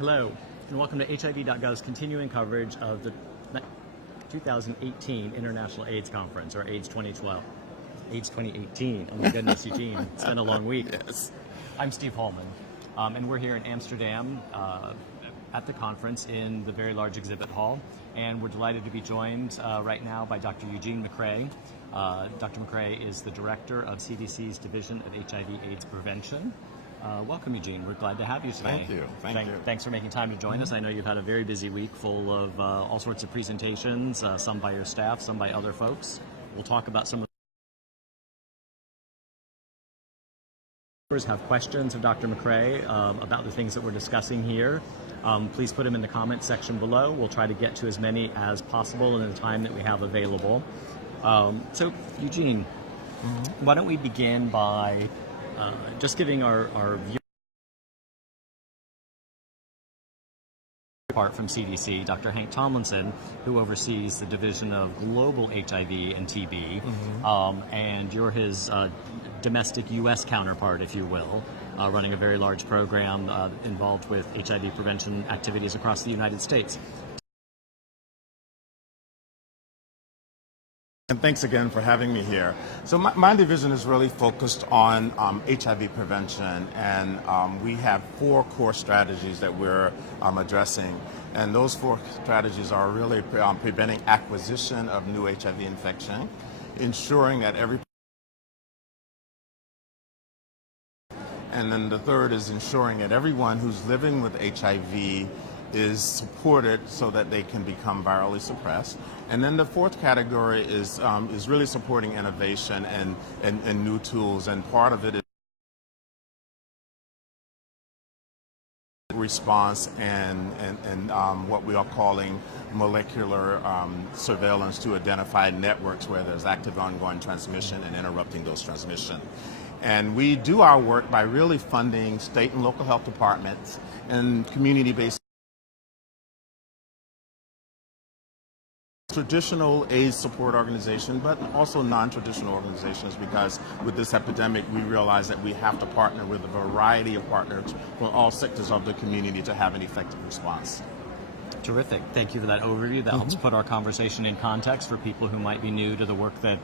Hello, and welcome to HIV.gov's continuing coverage of the 2018 International AIDS Conference, or AIDS 2012. AIDS 2018. Oh my goodness, Eugene, it's been a long week. Yes. I'm Steve Holman, and we're here in Amsterdam at the conference in the very large exhibit hall, and we're delighted to be joined right now by Dr. Eugene McCray. Dr. McCray is the director of CDC's Division of HIV/AIDS Prevention. Welcome, Eugene. We're glad to have you today. Thank you. Thank you. Thanks for making time to join us. I know you've had a very busy week full of all sorts of presentations, some by your staff, some by other folks. We'll talk about some of have questions of Dr. McCray about the things that we're discussing here. Please put them in the comments section below. We'll try to get to as many as possible in the time that we have available. So, Eugene, why don't we begin by just giving our viewers apart from CDC, Dr. Hank Tomlinson, who oversees the Division of Global HIV and TB, and you're his domestic U.S. counterpart, if you will, running a very large program involved with HIV prevention activities across the United States. And thanks again for having me here. So my division is really focused on HIV prevention, and we have 4 core strategies that we're addressing. And those 4 strategies are really preventing acquisition of new HIV infection, ensuring that and then the third is ensuring that everyone who's living with HIV is supported so that they can become virally suppressed. And then the 4th category is really supporting innovation and new tools, and part of it is response and what we are calling molecular surveillance to identify networks where there's active ongoing transmission and interrupting those transmission. And we do our work by really funding state and local health departments and community-based traditional AIDS support organization, but also non-traditional organizations, because with this epidemic, we realize that we have to partner with a variety of partners from all sectors of the community to have an effective response. Terrific. Thank you for that overview. That helps put our conversation in context for people who might be new to the work that...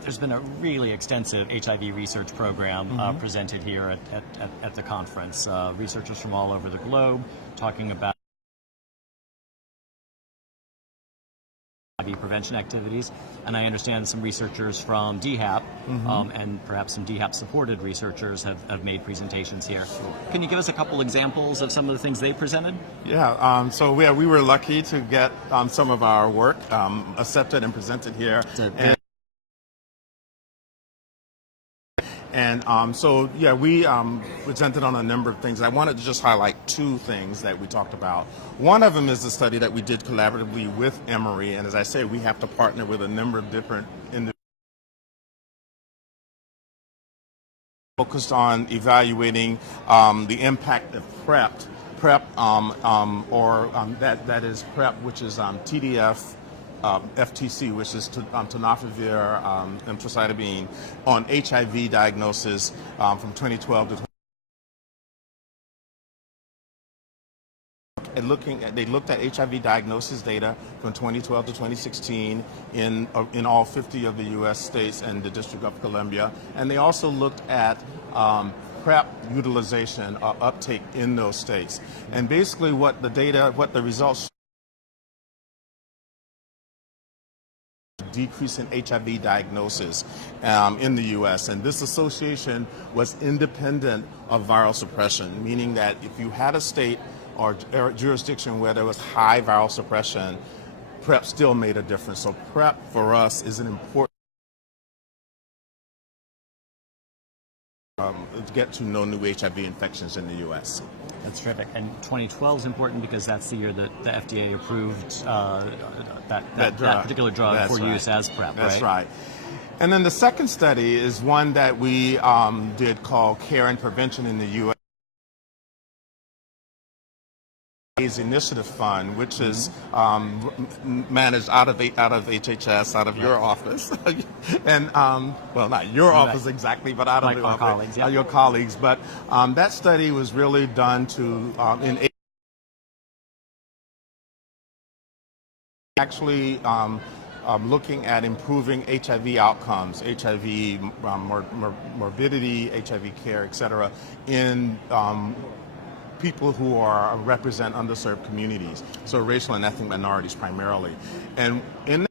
There's been a really extensive HIV research program presented here at the conference. Researchers from all over the globe talking about HIV prevention activities, and I understand some researchers from DHAP and perhaps some DHAP-supported researchers have made presentations here. Can you give us a couple examples of some of the things they presented? Yeah, we were lucky to get some of our work accepted and presented here. We presented on a number of things. I wanted to just highlight 2 things that we talked about. One of them is the study that we did collaboratively with Emory, and as I say, we have to partner with a number of different individuals focused on evaluating the impact of PrEP, that is PrEP, which is TDF, FTC, which is tenofovir emtricitabine, on HIV diagnosis from 2012 to they looked at HIV diagnosis data from 2012 to 2016 in all 50 of the U.S. states and the District of Columbia, and they also looked at PrEP utilization or uptake in those states. And basically, what the results decrease in HIV diagnosis in the U.S. And this association was independent of viral suppression, meaning that if you had a state or jurisdiction where there was high viral suppression, PrEP still made a difference. So PrEP for us is an important to get to no new HIV infections in the U.S. That's terrific. And 2012 is important because that's the year that the FDA approved that particular drug for use as PrEP, That's right. And then the second study is one that we did called Care and Prevention in the U.S. Initiative Fund, which is managed out of HHS, out of your office, and well, not your office exactly, but out of the office, colleagues, yeah. Your colleagues. But that study was really done to actually looking at improving HIV outcomes, HIV morbidity, HIV care, etc., in people who represent underserved communities, so racial and ethnic minorities primarily. And in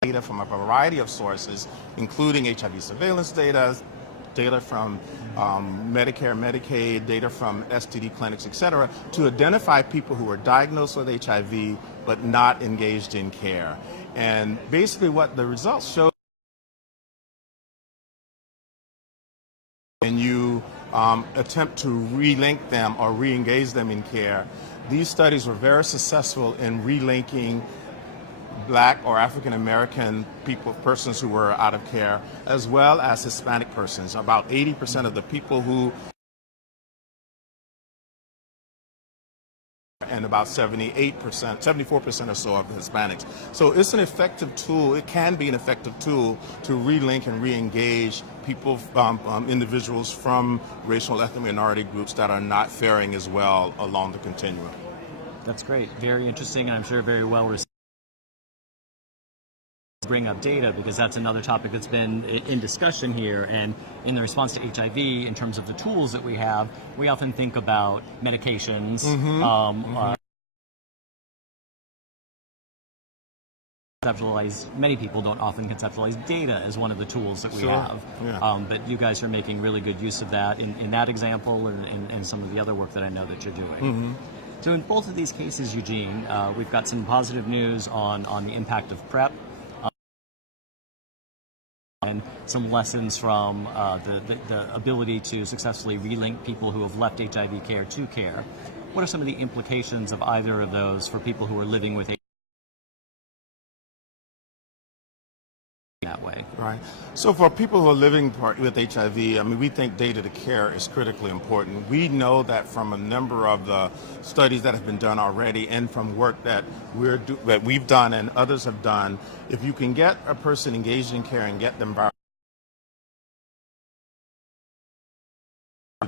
data from a variety of sources, including HIV surveillance data, data from Medicare, Medicaid, data from STD clinics, etc., to identify people who were diagnosed with HIV but not engaged in care. And basically what the results show, and you attempt to relink them or re-engage them in care, these studies were very successful in relinking Black or African American persons who were out of care, as well as Hispanic persons. About 80% of the people who, and about 74% or so of the Hispanics. So it's an effective tool. It can be an effective tool to relink and re-engage people, individuals from racial and ethnic minority groups that are not faring as well along the continuum. That's great. Very interesting, and I'm sure very well received. Bring up data, because that's another topic that's been in discussion here, and in the response to HIV, in terms of the tools that we have, we often think about medications. Many people don't often conceptualize data as one of the tools that we have. Yeah. But you guys are making really good use of that in that example and some of the other work that I know that you're doing. So in both of these cases, Eugene, we've got some positive news on the impact of PrEP, and some lessons from the ability to successfully relink people who have left HIV care to care. What are some of the implications of either of those for people who are living with HIV that way? Right. So for people who are living with HIV, I mean, we think data to care is critically important. We know that from a number of the studies that have been done already, and from work that we've done and others have done, if you can get a person engaged in care and get them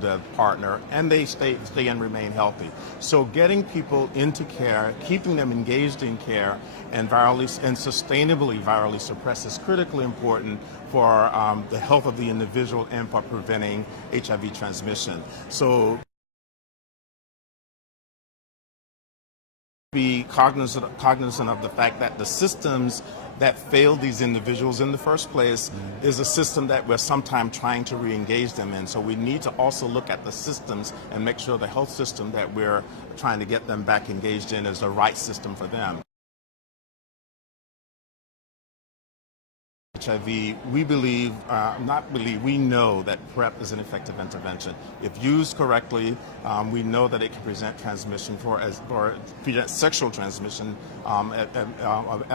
the partner, and they stay and remain healthy. So getting people into care, keeping them engaged in care, and sustainably virally suppressed is critically important for the health of the individual and for preventing HIV transmission. So be cognizant of the fact that the systems that failed these individuals in the first place is a system that we're sometimes trying to re-engage them in. So we need to also look at the systems and make sure the health system that we're trying to get them back engaged in is the right system for them. HIV, we know that PrEP is an effective intervention. If used correctly, we know that it can prevent transmission prevent sexual transmission at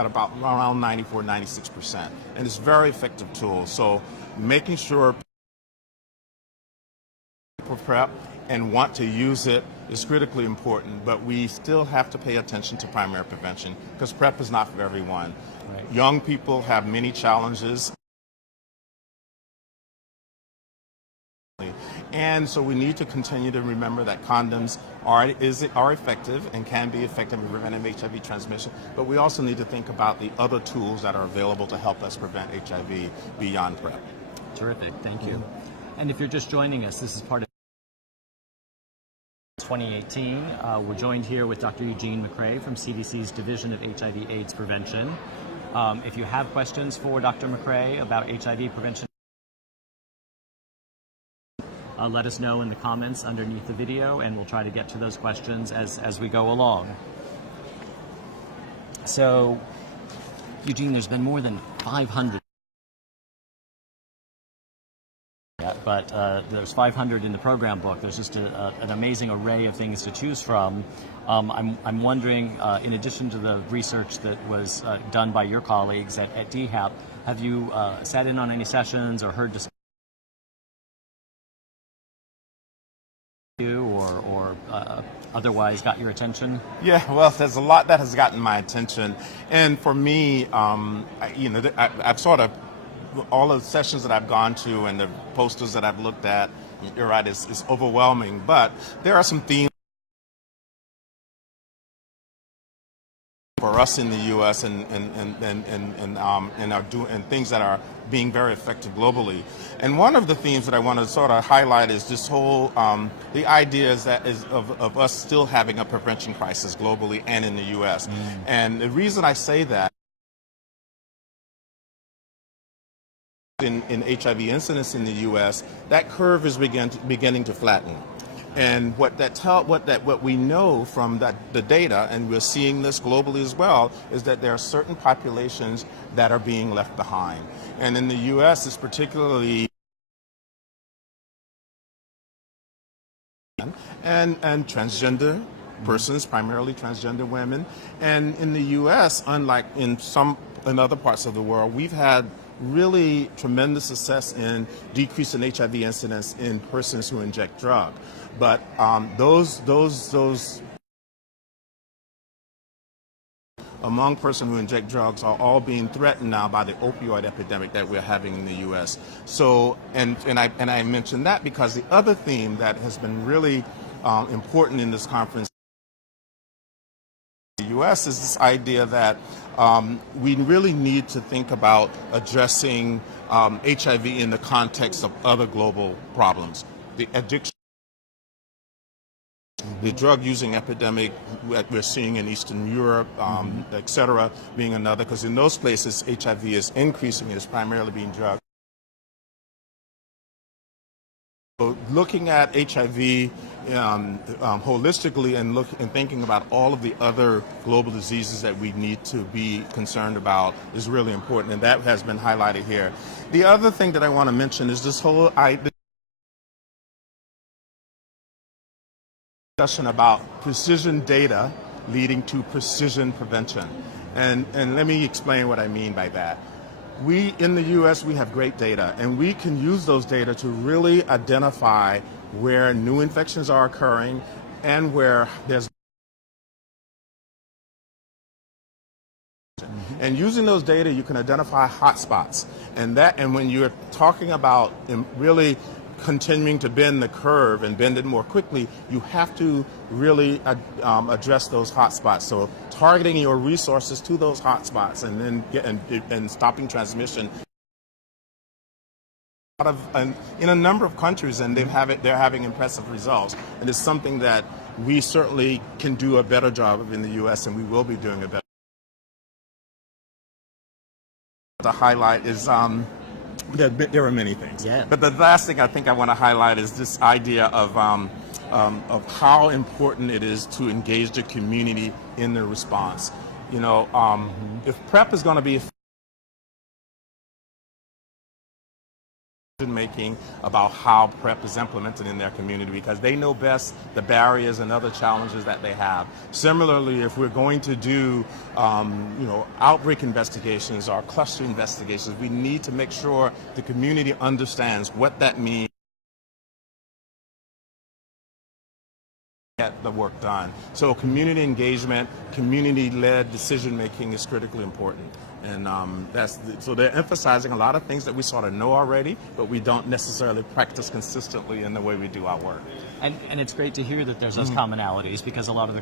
about around 94-96%. And it's a very effective tool. So making sure people PrEP and want to use it is critically important, but we still have to pay attention to primary prevention, because PrEP is not for everyone. Right. Young people have many challenges, and so we need to continue to remember that condoms are effective and can be effective in preventing HIV transmission, but we also need to think about the other tools that are available to help us prevent HIV beyond PrEP. Terrific, thank you. And if you're just joining us, this is part of 2018. We're joined here with Dr. Eugene McCray from CDC's Division of HIV/AIDS Prevention. If you have questions for Dr. McCray about HIV prevention, let us know in the comments underneath the video, and we'll try to get to those questions as we go along. So, Eugene, there's been more than 500. But there's 500 in the program book. There's just an amazing array of things to choose from. I'm wondering, in addition to the research that was done by your colleagues at DHAP, have you sat in on any sessions or heard discussions or otherwise got your attention? Yeah, well, there's a lot that has gotten my attention, and for me, I've sort of all the sessions that I've gone to and the posters that I've looked at. You're right, it's overwhelming, but there are some themes for us in the U.S. and things that are being very effective globally. And one of the themes that I want to sort of highlight is this whole the idea is of us still having a prevention crisis globally and in the U.S. And the reason I say that in HIV incidence in the U.S., that curve is beginning to flatten. And what we know from the data, and we're seeing this globally as well, is that there are certain populations that are being left behind. And in the U.S., it's particularly and transgender persons, primarily transgender women. And in the U.S., unlike in other parts of the world, we've had really tremendous success in decreasing HIV incidence in persons who inject drug. But those among persons who inject drugs are all being threatened now by the opioid epidemic that we're having in the U.S. So, and I mentioned that because the other theme that has been really important in this conference in the U.S. is this idea that we really need to think about addressing HIV in the context of other global problems. The addiction, the drug-using epidemic that we're seeing in Eastern Europe, et cetera, being another, because in those places HIV is increasing, it's primarily being drug. So looking at HIV holistically and thinking about all of the other global diseases that we need to be concerned about is really important, and that has been highlighted here. The other thing that I want to mention is this whole discussion about precision data leading to precision prevention. And let me explain what I mean by that. We, in the U.S., we have great data, and we can use those data to really identify where new infections are occurring and where there's and using those data, you can identify hotspots. And when you're talking about really continuing to bend the curve and bend it more quickly, you have to really address those hotspots. So targeting your resources to those hotspots and then stopping transmission. In a number of countries, and they're having impressive results. And it's something that we certainly can do a better job of in the U.S., and we will be doing a better. To highlight is there are many things, but the last thing I think I want to highlight is this idea of how important it is to engage the community in the response. You know, if PrEP is going to be making about how PrEP is implemented in their community, because they know best the barriers and other challenges that they have. Similarly, if we're going to do outbreak investigations or cluster investigations, we need to make sure the community understands what that means. Get the work done. So community engagement, community-led decision making is critically important. And so they're emphasizing a lot of things that we sort of know already, but we don't necessarily practice consistently in the way we do our work. And it's great to hear that there's those commonalities, because a lot of the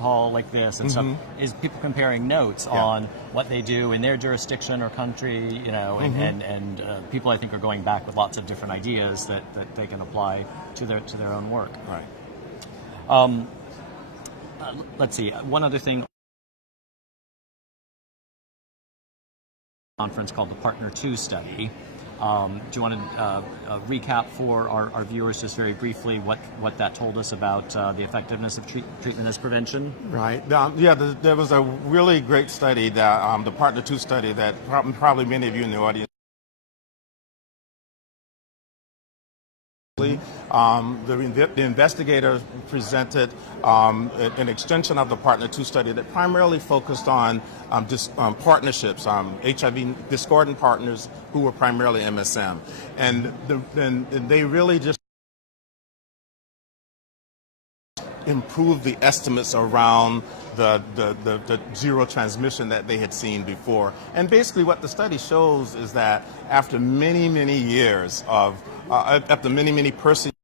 hall like this and stuff is people comparing notes on what they do in their jurisdiction or country, and people I think are going back with lots of different ideas that they can apply to their own work. Right. Let's see. One other thing. Conference called the Partner 2 study. Do you want to recap for our viewers just very briefly what that told us about the effectiveness of treatment as prevention? Right. There was a really great study, that the Partner 2 study, that probably many of you in the audience The investigators presented an extension of the Partner 2 study that primarily focused on partnerships, HIV discordant partners who were primarily MSM. And they really just improved the estimates around the zero transmission that they had seen before. And basically what the study shows is that after many, many years of, after many persons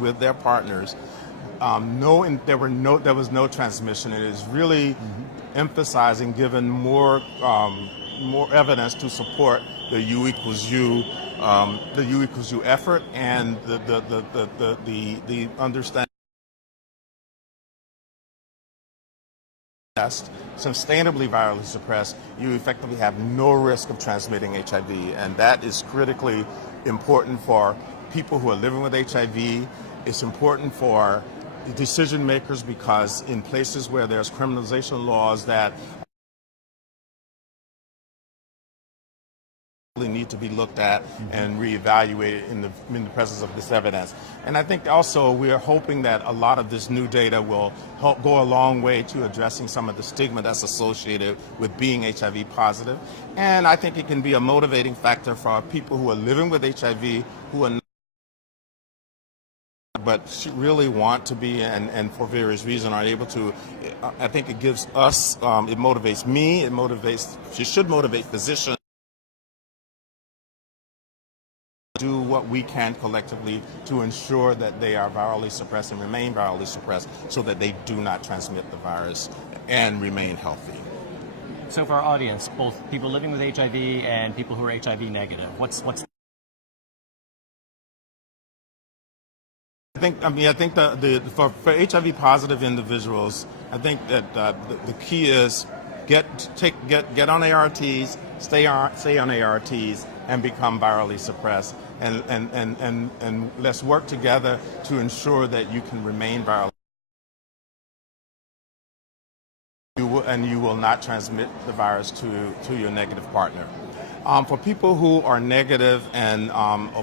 with their partners, there was no transmission. It is really emphasizing, given more evidence to support the U equals U, effort, and the understanding sustainably virally suppressed, you effectively have no risk of transmitting HIV, and that is critically important for people who are living with HIV. It's important for decision makers because in places where there's criminalization laws that need to be looked at and reevaluated in the presence of this evidence. And I think also we are hoping that a lot of this new data will help go a long way to addressing some of the stigma that's associated with being HIV positive. And I think it can be a motivating factor for people who are living with HIV who are not, but really want to be and for various reasons are able to. I think it gives us, it motivates me, it should motivate physicians do what we can collectively to ensure that they are virally suppressed and remain virally suppressed so that they do not transmit the virus and remain healthy. So for our audience, both people living with HIV and people who are HIV negative, what's I think for HIV positive individuals, I think that the key is get on ARTs, stay on ARTs, and become virally suppressed. And let's work together to ensure that you can remain virally. You will not transmit the virus to your negative partner. For people who are negative and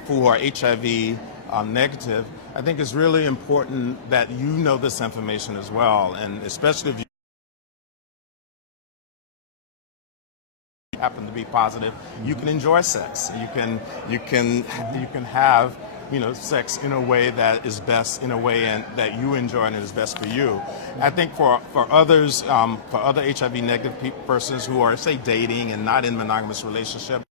who are HIV negative, I think it's really important that you know this information as well, and especially if you happen to be positive, you can enjoy sex. You can have sex in a way that is best, in a way that you enjoy and is best for you. I think for others, for other HIV negative persons who are, say, dating and not in monogamous relationship,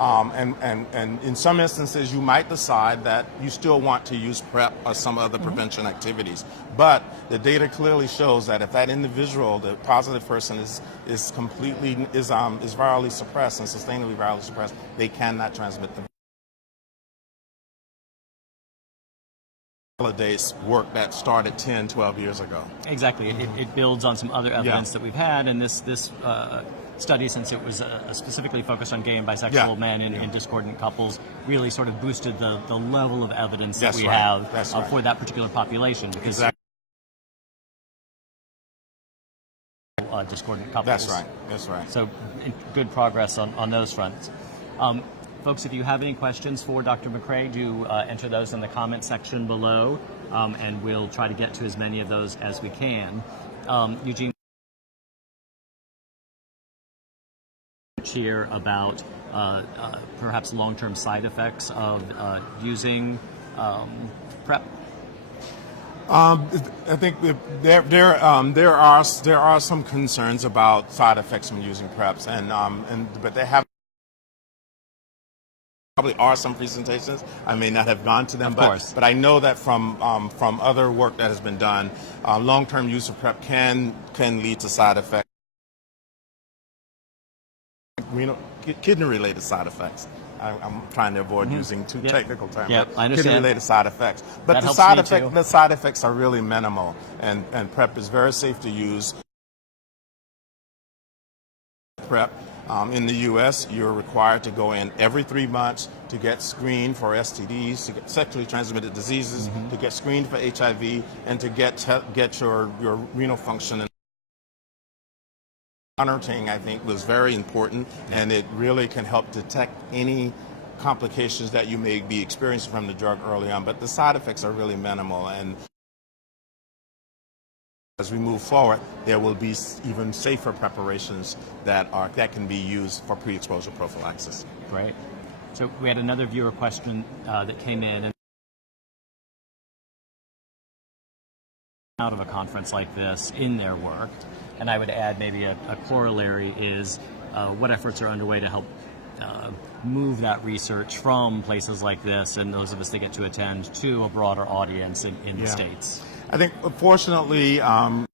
and in some instances, you might decide that you still want to use PrEP or some other prevention activities. But the data clearly shows that if that individual, the positive person, is virally suppressed and sustainably virally suppressed, they cannot transmit the validates work that started 10, 12 years ago. Exactly. It builds on some other evidence that we've had, and this study, since it was specifically focused on gay and bisexual men and discordant couples, really sort of boosted the level of evidence that we have for that particular population. Because discordant couples. That's right. So good progress on those fronts. Folks, if you have any questions for Dr. McCray, do enter those in the comment section below, and we'll try to get to as many of those as we can. Eugene, here about perhaps long-term side effects of using PrEP. I think there are some concerns about side effects from using PrEPs, but they have. Probably are some presentations. I may not have gone to them, but I know that from other work that has been done, long-term use of PrEP can lead to side effects. Kidney-related side effects. I'm trying to avoid using too technical terms. Yeah, I understand. Kidney-related side effects, but the side effects are really minimal, and PrEP is very safe to use. PrEP. In the U.S., you're required to go in every 3 months to get screened for STDs, to get sexually transmitted diseases, to get screened for HIV, and to get your renal function monitoring, I think, was very important, and it really can help detect any complications that you may be experiencing from the drug early on, but the side effects are really minimal. And as we move forward, there will be even safer preparations that can be used for pre-exposure prophylaxis. Great. So we had another viewer question that came in. And out of a conference like this in their work, and I would add maybe a corollary is what efforts are underway to help move that research from places like this and those of us that get to attend to a broader audience in the States. I think, fortunately, are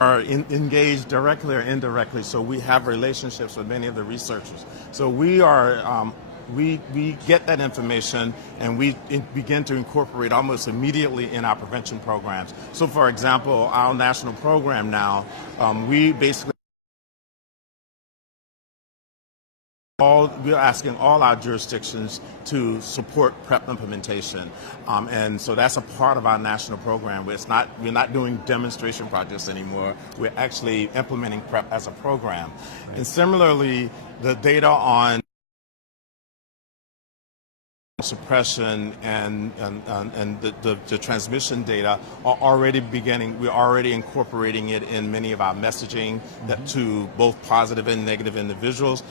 engaged directly or indirectly, so we have relationships with many of the researchers. So we are, we get that information and we begin to incorporate almost immediately in our prevention programs. So, for example, our national program now, we basically we're asking all our jurisdictions to support PrEP implementation, and so that's a part of our national program. We're not doing demonstration projects anymore. We're actually implementing PrEP as a program. Right. And similarly, the data on suppression and the transmission data are already beginning. We're already incorporating it in many of our messaging that to both positive and negative individuals.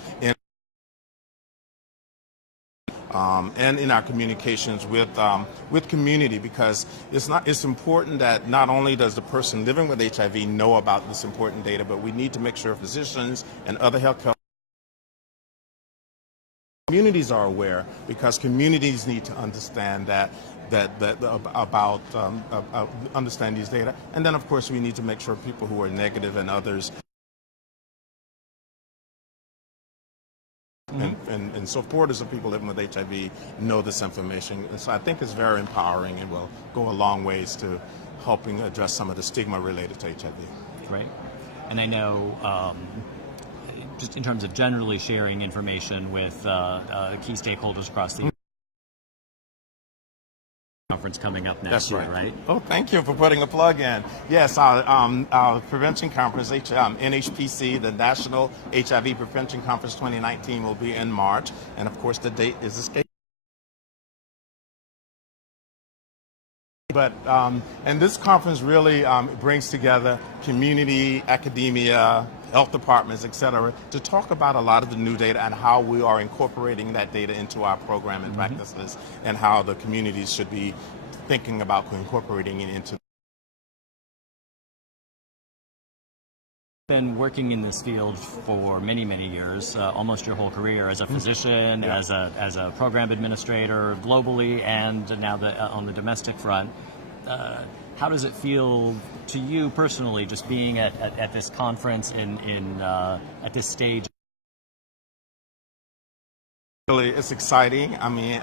And in our communications with community, because it's important that not only does the person living with HIV know about this important data, but we need to make sure physicians and other health communities are aware, because communities need to understand understand these data. And then, of course, we need to make sure people who are negative and others and supporters of people living with HIV know this information. And so I think it's very empowering and will go a long ways to helping address some of the stigma related to HIV. Right. And I know just in terms of generally sharing information with key stakeholders across the conference coming up next year, right? Oh, thank you for putting a plug in. Yes, our prevention conference, NHPC, the National HIV Prevention Conference 2019, will be in March, and of course the date is escaping. But and this conference really brings together community, academia, health departments, et cetera, to talk about a lot of the new data and how we are incorporating that data into our program and practices, and how the communities should be thinking about incorporating it into. Been working in this field for many, many years, almost your whole career, as a physician, as a program administrator globally, and now on the domestic front. How does it feel to you personally, just being at this conference at this stage? Really, it's exciting. I mean,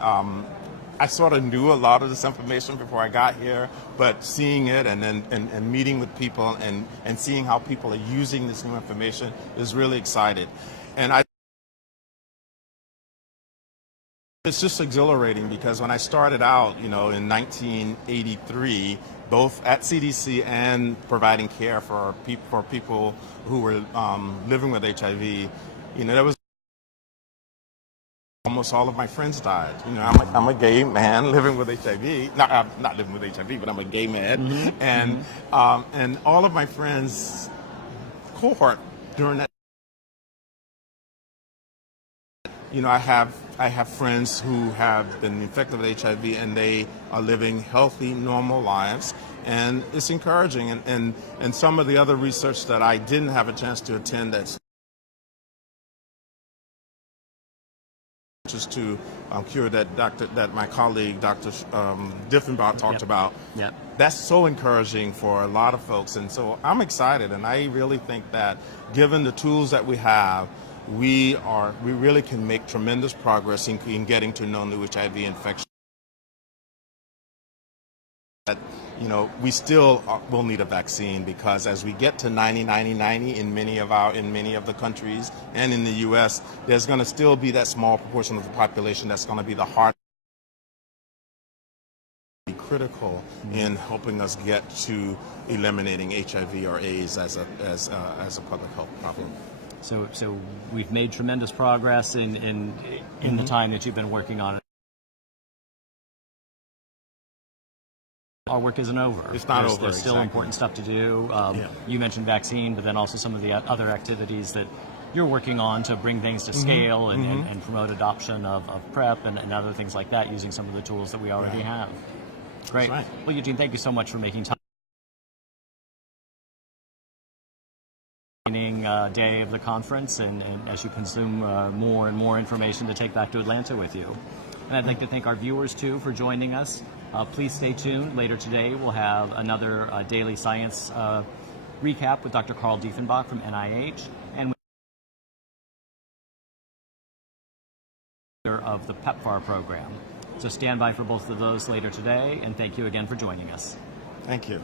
I sort of knew a lot of this information before I got here, but seeing it and meeting with people and seeing how people are using this new information is really exciting. And it's just exhilarating, because when I started out, in 1983, both at CDC and providing care for people who were living with HIV, there was almost all of my friends died. I'm a gay man living with HIV. Not living with HIV, but I'm a gay man, and all of my friends' cohort during that. I have friends who have been infected with HIV, and they are living healthy, normal lives, and it's encouraging. And some of the other research that I didn't have a chance to attend, that's just to cure that my colleague Dr. Diffenbach talked about. Yeah. That's so encouraging for a lot of folks, and so I'm excited, and I really think that given the tools that we have, we really can make tremendous progress in getting to know new HIV infection. That, we still will need a vaccine, because as we get to 90-90-90 in many of the countries and in the U.S., there's going to still be that small proportion of the population that's going to be the hard critical in helping us get to eliminating HIV or AIDS as a public health problem. So we've made tremendous progress in the time that you've been working on it. Our work isn't over. It's not over. There's still exactly. important stuff to do. You mentioned vaccine, but then also some of the other activities that you're working on to bring things to scale and promote adoption of PrEP and other things like that using some of the tools that we already have. Great. That's right. Well, Eugene, thank you so much for making time. Day of the conference, and as you consume more and more information to take back to Atlanta with you. And I'd like to thank our viewers, too, for joining us. Please stay tuned. Later today, we'll have another daily science recap with Dr. Carl Diefenbach from NIH and of the PEPFAR program. So stand by for both of those later today, and thank you again for joining us. Thank you.